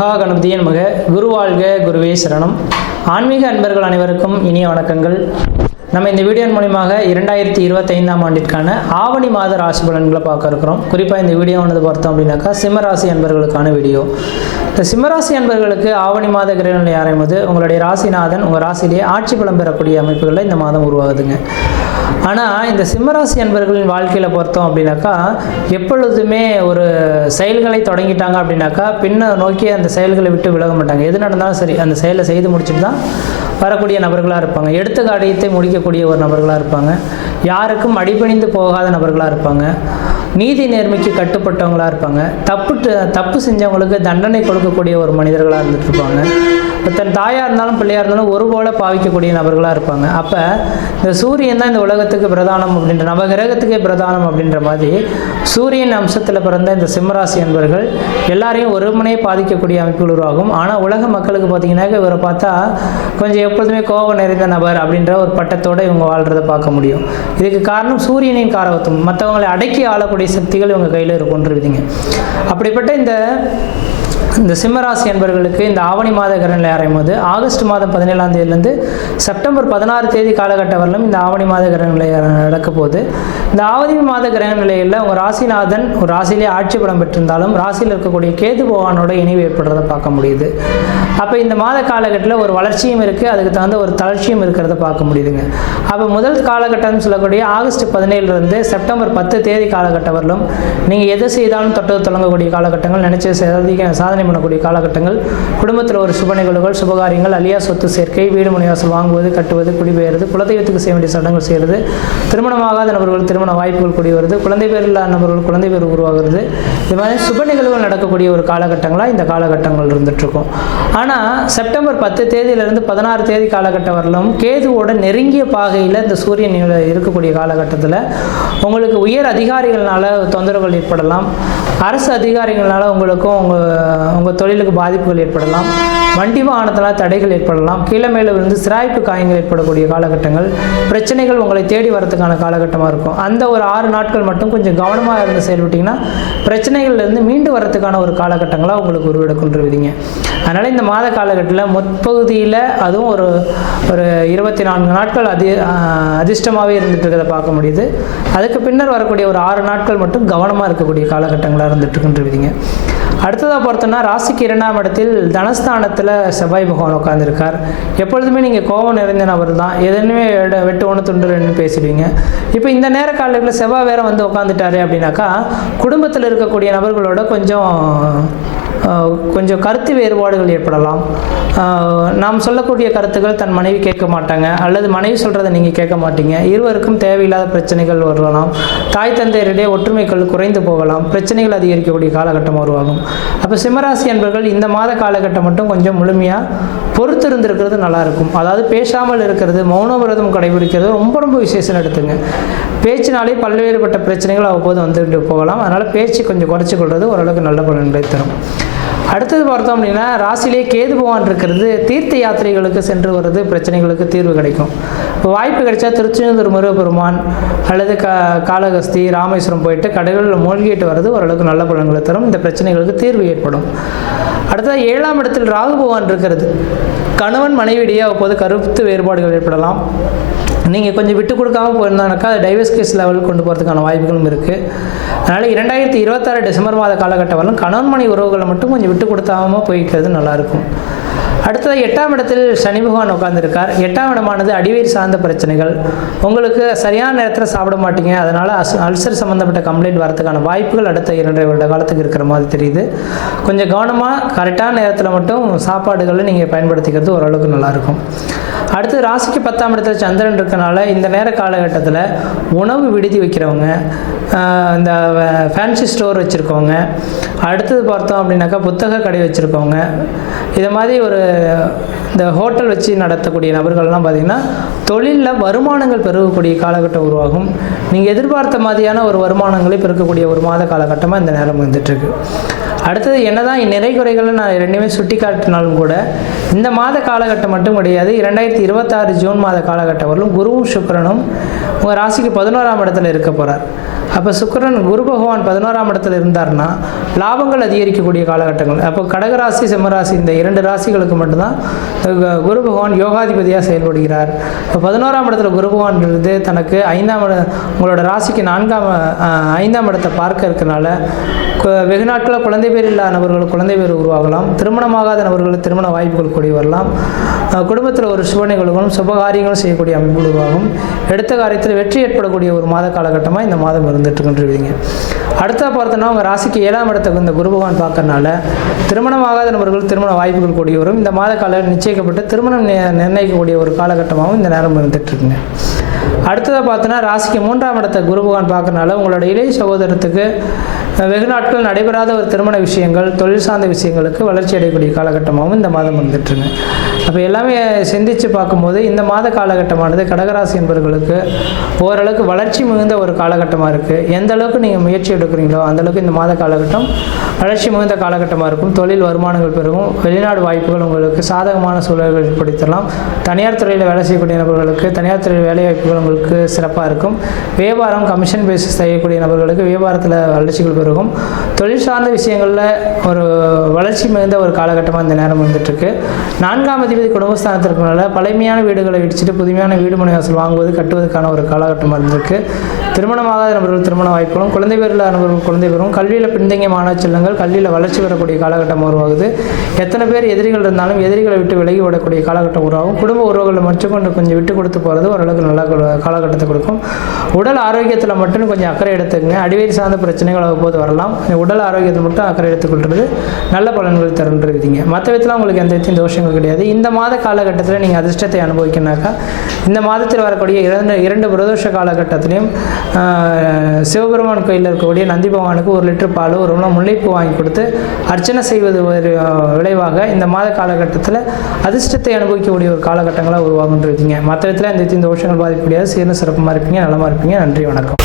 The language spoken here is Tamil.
மகா கணபதியின் மக குருவாழ்க குருவே சரணம். ஆன்மீக அன்பர்கள் அனைவருக்கும் இனிய வணக்கங்கள். நம்ம இந்த வீடியோன் மூலியமாக இரண்டாயிரத்தி இருபத்தைந்தாம் ஆண்டிற்கான ஆவணி மாத ராசி பலன்களை பார்க்க இருக்கிறோம். குறிப்பாக இந்த வீடியோவானது பார்த்தோம் அப்படின்னாக்கா சிம்மராசி அன்பர்களுக்கான வீடியோ இந்த சிம்மராசி அன்பர்களுக்கு ஆவணி மாத கிரகநிலை ஆரம்பிது உங்களுடைய ராசிநாதன் உங்கள் ராசிலேயே ஆட்சி பலம் பெறக்கூடிய அமைப்புகளில் இந்த மாதம் உருவாகுதுங்க. ஆனால் இந்த சிம்மராசி அன்பர்களின் வாழ்க்கையில் பொறுத்தோம் அப்படின்னாக்கா எப்பொழுதுமே ஒரு செயல்களை தொடங்கிட்டாங்க அப்படின்னாக்கா பின்ன நோக்கி அந்த செயல்களை விட்டு விலக மாட்டாங்க. எது நடந்தாலும் சரி அந்த செயலை செய்து முடிச்சுட்டு தான் வரக்கூடிய நபர்களாக இருப்பாங்க. எடுத்த காரியத்தை முடிக்கக்கூடிய ஒரு நபர்களாக இருப்பாங்க. யாருக்கும் அடிபணிந்து போகாத நபர்களாக இருப்பாங்க. நீதி நேர்மைக்கு கட்டுப்பட்டவங்களாக இருப்பாங்க. தப்பு தப்பு செஞ்சவங்களுக்கு தண்டனை கொடுக்கக்கூடிய ஒரு மனிதர்களாக இருந்துட்டு இருப்பாங்க. தன் தாயாக இருந்தாலும் பிள்ளையாக இருந்தாலும் ஒரு போல பாவிக்கக்கூடிய நபர்களாக இருப்பாங்க. அப்போ இந்த சூரியன் தான் இந்த உலகத்துக்கு பிரதானம் அப்படின்ற நவகிரகத்துக்கே பிரதானம் அப்படின்ற மாதிரி சூரியன் அம்சத்தில் பிறந்த இந்த சிம்மராசி என்பவர்கள் எல்லாரையும் ஒருமனே பாதிக்கக்கூடிய அமைப்புகள் உருவாகும். ஆனால் உலக மக்களுக்கு பார்த்தீங்கன்னா இவரை பார்த்தா கொஞ்சம் எப்பொழுதுமே கோபம் நிறைந்த நபர் அப்படின்ற ஒரு பட்டத்தோடு இவங்க வாழ்கிறத பார்க்க முடியும். இதுக்கு காரணம் சூரியனின் காரகத்துவம். மற்றவங்களை அடக்கி ஆளக்கூடிய சக்திகள் இவங்க கையில் இருக்குன்றிருந்தீங்க அப்படிப்பட்ட இந்த இந்த சிம்மராசி என்பவர்களுக்கு இந்த ஆவணி மாத கிரகநிலை ஆரம்பிக்கும் போது ஆகஸ்ட் மாதம் பதினேழாம் தேதியிலேருந்து செப்டம்பர் பதினாறு தேதி காலகட்டம் வரலும் இந்த ஆவணி மாத கிரகநிலை நடக்க போகுது. இந்த ஆவணி மாத கிரகநிலையில் உங்கள் ராசிநாதன் ஒரு ராசியிலே ஆட்சி படம் பெற்றிருந்தாலும் ராசியில் இருக்கக்கூடிய கேது பகவானோட இணைவு ஏற்படுறதை பார்க்க முடியுது. அப்போ இந்த மாத காலகட்டத்தில் ஒரு வளர்ச்சியும் இருக்குது அதுக்கு தகுந்த ஒரு தளர்ச்சியும் இருக்கிறத பார்க்க முடியுதுங்க. அப்போ முதல் காலகட்டம்னு சொல்லக்கூடிய ஆகஸ்ட் பதினேழுலேருந்து செப்டம்பர் பத்து தேதி காலகட்டம் வரலும் நீங்கள் எது செய்தாலும் தொட்டது தொடங்கக்கூடிய காலகட்டங்கள் நினைச்ச சாதிக்க சாதனை பண்ணக்கூடிய காலகட்டங்கள். குடும்பத்தில் ஒரு சுப நிகழ்வுகள் சுபகாரியங்கள் அழியா சொத்து சேர்க்கை வீடு மணிவாசல் வாங்குவது கட்டுவது குடிபெயர்வது குலதெய்வத்துக்கு செய்ய வேண்டிய சடங்குகள் செய்கிறது திருமணமாகாத நபர்கள் திருமண வாய்ப்புகள் கூடி வருது குழந்தை பேர் இல்லாத நபர்கள் குழந்தை பேர் உருவாகிறது. இது மாதிரி சுப நிகழ்வுகள் நடக்கக்கூடிய ஒரு காலகட்டங்களாக இந்த காலகட்டங்கள் இருந்துகிட்ருக்கும் ஆனால் செப்டம்பர் பத்து தேதியிலிருந்து பதினாறு தேதி காலகட்டம் வரலும் கேதுவோட நெருங்கிய பாகையில் இந்த சூரியன் இருக்கக்கூடிய காலகட்டத்தில் உங்களுக்கு உயர் அதிகாரிகளால் தொந்தரவுகள் ஏற்படலாம். அரசு அதிகாரிகளால் உங்களுக்கும் உங்கள் உங்கள் தொழிலுக்கு பாதிப்புகள் ஏற்படலாம். வண்டி வாகனத்தால் தடைகள் ஏற்படலாம். கீழே மேலே விழுந்து சிராய்ப்பு காயங்கள் ஏற்படக்கூடிய காலகட்டங்கள் பிரச்சனைகள் உங்களை தேடி வரதுக்கான காலகட்டமாக இருக்கும். அந்த ஒரு ஆறு நாட்கள் மட்டும் கொஞ்சம் கவனமாக இருந்து செயல்பட்டிங்கன்னா பிரச்சனைகள்லேருந்து மீண்டு வரதுக்கான ஒரு காலகட்டங்களாக உங்களுக்கு உருவெடுக்கின்றிருவீங்க அதனால் இந்த மாத காலகட்டத்தில் முற்பகுதியில் அதுவும் ஒரு ஒரு இருபத்தி நான்கு நாட்கள் அதி அதிர்ஷ்டமாகவே இருந்துட்டு இருக்கிறத பார்க்க முடியுது. அதுக்கு பின்னர் வரக்கூடிய ஒரு ஆறு நாட்கள் மட்டும் கவனமாக இருக்கக்கூடிய காலகட்டங்களாக இருந்துட்டு இருக்கின்றீங்க அடுத்ததாக பார்த்தோன்னா ராசிக்கு இரண்டாம் இடத்தில் தனஸ்தானத்தில் செவ்வாய் பகவான் உட்காந்துருக்கார் எப்பொழுதுமே நீங்கள் கோபம் நிறைந்த நபர் தான். எதுவுமே வெட்டு ஒன்று துண்டு ரெண்டு பேசிடுவீங்க இப்போ இந்த நேர காலங்களில் செவ்வாய் வேற வந்து உட்காந்துட்டாரு அப்படின்னாக்கா குடும்பத்தில் இருக்கக்கூடிய நபர்களோட கொஞ்சம் கொஞ்சம் கருத்து வேறுபாடுகள் ஏற்படலாம். நாம் சொல்லக்கூடிய கருத்துக்கள் தன் மனைவி கேட்க மாட்டாங்க அல்லது மனைவி சொல்கிறத நீங்கள் கேட்க மாட்டீங்க. இருவருக்கும் தேவையில்லாத பிரச்சனைகள் வரலாம். தாய் தந்தையரிடையே ஒற்றுமைகள் குறைந்து போகலாம். பிரச்சனைகள் அதிகரிக்கக்கூடிய காலகட்டம் உருவாகும். அப்போ சிம்மராசி என்பர்கள் இந்த மாத காலகட்டம் மட்டும் கொஞ்சம் முழுமையாக பொறுத்து இருந்திருக்கிறது நல்லாயிருக்கும் அதாவது பேசாமல் இருக்கிறது மௌன விரதம் கடைபிடிக்கிறது ரொம்ப ரொம்ப விசேஷம் எடுத்துங்க. பேச்சினாலே பல்வேறுபட்ட பிரச்சனைகள் அவ்வப்போது வந்துட்டு போகலாம். அதனால் பேச்சு கொஞ்சம் குறைச்சி கொள்வது ஓரளவுக்கு நல்ல பலன்களை தரும். அடுத்தது பார்த்தோம் அப்படின்னா ராசிலே கேது பகவான் இருக்கிறது தீர்த்த யாத்திரைகளுக்கு சென்று வர்றது பிரச்சனைகளுக்கு தீர்வு கிடைக்கும். இப்போ வாய்ப்பு கிடைச்சா திருச்செந்தூர் முருகப்பெருமான் அல்லது க காளகஸ்தி ராமேஸ்வரம் போயிட்டு கடைகளில் மூழ்கிட்டு வர்றது ஓரளவுக்கு நல்ல பலன்களை தரும். இந்த பிரச்சனைகளுக்கு தீர்வு ஏற்படும். அடுத்தது ஏழாம் இடத்தில் ராகு பகவான் இருக்கிறது. கணவன் மனைவியிடையே அப்போது கருத்து வேறுபாடுகள் ஏற்படலாம். நீங்கள் கொஞ்சம் விட்டு கொடுக்காம போயிருந்தானாக்கா அது டைவர்ஸ் கேஸ் லெவலுக்கு கொண்டு போகிறதுக்கான வாய்ப்புகளும் இருக்குது அதனால் இரண்டாயிரத்தி இருபத்தாறு டிசம்பர் மாத காலகட்டம் வரலும் கணவன் மனை உறவுகளை மட்டும் கொஞ்சம் விட்டு கொடுத்தாமல் போய்க்கிறது நல்லாயிருக்கும் அடுத்தது எட்டாம் இடத்தில் சனி பகவான் உட்கார்ந்துருக்கார். எட்டாம் இடமானது அடிவயிறு சார்ந்த பிரச்சனைகள். உங்களுக்கு சரியான நேரத்தில் சாப்பிட மாட்டீங்க. அதனால் அஸ் அல்சர் சம்மந்தப்பட்ட கம்ப்ளைண்ட் வரதுக்கான வாய்ப்புகள் அடுத்த இரண்டரை வருட காலத்துக்கு இருக்கிற மாதிரி தெரியுது. கொஞ்சம் கவனமாக கரெக்டான நேரத்தில் மட்டும் சாப்பாடுகளை நீங்கள் பயன்படுத்திக்கிறது ஓரளவுக்கு நல்லாயிருக்கும். அடுத்து ராசிக்கு பத்தாம் இடத்துல சந்திரன் இருக்கனால இந்த நேர காலகட்டத்தில் உணவு விடுதி வைக்கிறவங்க இந்த ஃபேன்சி ஸ்டோர் வச்சுருக்கவங்க அடுத்தது பார்த்தோம் அப்படின்னாக்கா புத்தக கடை வச்சுருக்கவங்க இதை மாதிரி ஒரு இந்த ஹோட்டல் வச்சு நடத்தக்கூடிய நபர்கள்லாம் பார்த்திங்கன்னா தொழிலில் வருமானங்கள் பெருகக்கூடிய காலகட்டம் உருவாகும். நீங்கள் எதிர்பார்த்த மாதிரியான ஒரு வருமானங்களை பெருக்கக்கூடிய ஒரு மாத காலகட்டமாக இந்த நேரம் வந்துட்டுருக்கு. அடுத்தது என்னதான் நிறை குறைகளை நான் ரெண்டுமே சுட்டி காட்டினாலும் கூட இந்த மாத காலகட்டம் மட்டும் கிடையாது இரண்டாயிரத்தி இருபத்தாறு ஜூன் மாத காலகட்டம் வரலும் குருவும் சுக்கரனும் உங்கள் ராசிக்கு பதினோராம் இடத்துல இருக்க போகிறார் அப்போ சுக்கிரன் குரு பகவான் பதினோராம் இடத்துல இருந்தார்னா லாபங்கள் அதிகரிக்கக்கூடிய காலகட்டங்கள். அப்போ கடகராசி சிம்மராசி இந்த இரண்டு ராசிகளுக்கு மட்டும்தான் குரு பகவான் யோகாதிபதியாக செயல்படுகிறார். இப்போ பதினோராம் இடத்துல குரு பகவான் இருந்து தனக்கு ஐந்தாம் உங்களோட ராசிக்கு நான்காம் ஐந்தாம் இடத்தை பார்க்க இருக்கனால வெகு நாட்களில் குழந்தை பேர் இல்லாத நபர்கள் குழந்தை பேர் உருவாகலாம். திருமணமாகாத நபர்கள் திருமண வாய்ப்புகள் கூடி வரலாம். குடும்பத்தில் ஒரு சுப நிகழ்வுகளும் சுபகாரியங்களும் செய்யக்கூடிய அமைப்பு உருவாகும். எடுத்த காரியத்தில் வெற்றி ஏற்படக்கூடிய ஒரு மாத காலகட்டமாக இந்த மாதம் இருந்துட்டு கொண்டிருக்கீங்க அடுத்த பார்த்தோன்னா உங்கள் ராசிக்கு ஏழாம் இடத்துக்கு இந்த குரு பகவான் பார்க்கறனால திருமணமாகாத நபர்கள் திருமண வாய்ப்புகள் கூடிய வரும் இந்த மாத கால நிச்சயிக்கப்பட்டு திருமணம் நி- நிர்ணயிக்கக்கூடிய ஒரு காலகட்டமாகவும் இந்த நேரம் இருந்துகிட்ருக்குங்க அடுத்ததாக பார்த்தோன்னா ராசிக்கு மூன்றாம் இடத்தை குரு பகவான் பார்க்கறனால உங்களோட இளைய சகோதரத்துக்கு வெகு நாட்கள் நடைபெறாத ஒரு திருமண விஷயங்கள் தொழில் சார்ந்த விஷயங்களுக்கு வளர்ச்சி அடையக்கூடிய காலகட்டமாகவும் இந்த மாதம் வந்துட்டுருங்க அப்போ எல்லாமே சிந்திச்சு பார்க்கும்போது இந்த மாத காலகட்டமானது கடகராசி என்பவர்களுக்கு ஓரளவுக்கு வளர்ச்சி மிகுந்த ஒரு காலகட்டமாக இருக்குது எந்த அளவுக்கு நீங்கள் முயற்சி எடுக்கிறீங்களோ அந்தளவுக்கு இந்த மாத காலகட்டம் வளர்ச்சி மிகுந்த காலகட்டமாக இருக்கும். தொழில் வருமானங்கள் பெருகும். வெளிநாடு வாய்ப்புகள் உங்களுக்கு சாதகமான சூழல்கள் ஏற்படுத்தலாம். தனியார் துறையில் வேலை செய்யக்கூடிய நபர்களுக்கு தனியார் துறையில் வேலை வாய்ப்புகள் உங்களுக்கு சிறப்பாக இருக்கும். வியாபாரம் கமிஷன் பேசிஸ் செய்யக்கூடிய நபர்களுக்கு வியாபாரத்தில் வளர்ச்சிகள் பெருகும். தொழில் சார்ந்த விஷயங்களில் ஒரு வளர்ச்சி மிகுந்த ஒரு காலகட்டமாக இந்த நேரம் வந்துட்டுருக்கு. நான்காம் அதிபதி குடும்பஸ்தானத்திற்குனால பழமையான வீடுகளை இடிச்சிட்டு புதுமையான வீடு மனை வாசல் வாங்குவது கட்டுவதற்கான ஒரு காலகட்டமாக இருந்திருக்கு. திருமணமாகாத நபர்கள் திருமண வாய்ப்புகளும் குழந்தை பேரில் நபர்கள் குழந்தை பெறும் கல்வியில் பின்தங்கிய மாணவ செல்லங்கள் கல்வியில் வளர்ச்சி பெறக்கூடிய காலகட்டம் உருவாகுது. எத்தனை பேர் எதிரிகள் இருந்தாலும் எதிரிகளை விட்டு விலகி விடக்கூடிய காலகட்டம் உருவாகும். குடும்ப உறவுகளை மற்றும் கொண்டு கொஞ்சம் விட்டு கொடுத்து போகிறது ஓரளவுக்கு நல்லா காலகட்டத்தை கொடுக்கும். உடல் ஆரோக்கியத்தில் மட்டும் கொஞ்சம் அக்கறை எடுத்துக்கங்க. அடிவேறு சார்ந்த பிரச்சனைகள் அவ்வப்போது வரலாம். உடல் ஆரோக்கியத்தை மட்டும் அக்கறை எடுத்துக்கொள்வது நல்ல பலன்கள் தருன்றீங்க மற்ற விதத்தில் உங்களுக்கு எந்த விதத்தையும் தோஷங்கள் கிடையாது. இந்த மாத காலகட்டத்தில் நீங்கள் அதிர்ஷ்டத்தை அனுபவிக்கணாக்கா இந்த மாதத்தில் வரக்கூடிய இரண்டு இரண்டு பிரதோஷ காலகட்டத்திலையும் சிவபெருமான் கோயிலில் இருக்கக்கூடிய நந்தி பகவானுக்கு ஒரு லிட்டர் பால் ஒரு முழம் முல்லைப்பூ வாங்கி கொடுத்து அர்ச்சனை செய்வது ஒரு விளைவாக இந்த மாத காலகட்டத்தில் அதிர்ஷ்டத்தை அனுபவிக்கக்கூடிய ஒரு காலகட்டங்களாக உருவாகுன்றிருக்கீங்க மற்ற விதத்தில் எந்த விதத்தையும் தோஷங்கள் பாதிக்கக்கூடிய முடியாது சீர்னு சிறப்புமாக இருப்பீங்க? நலமாக இருப்பீங்க? நன்றி வணக்கம்.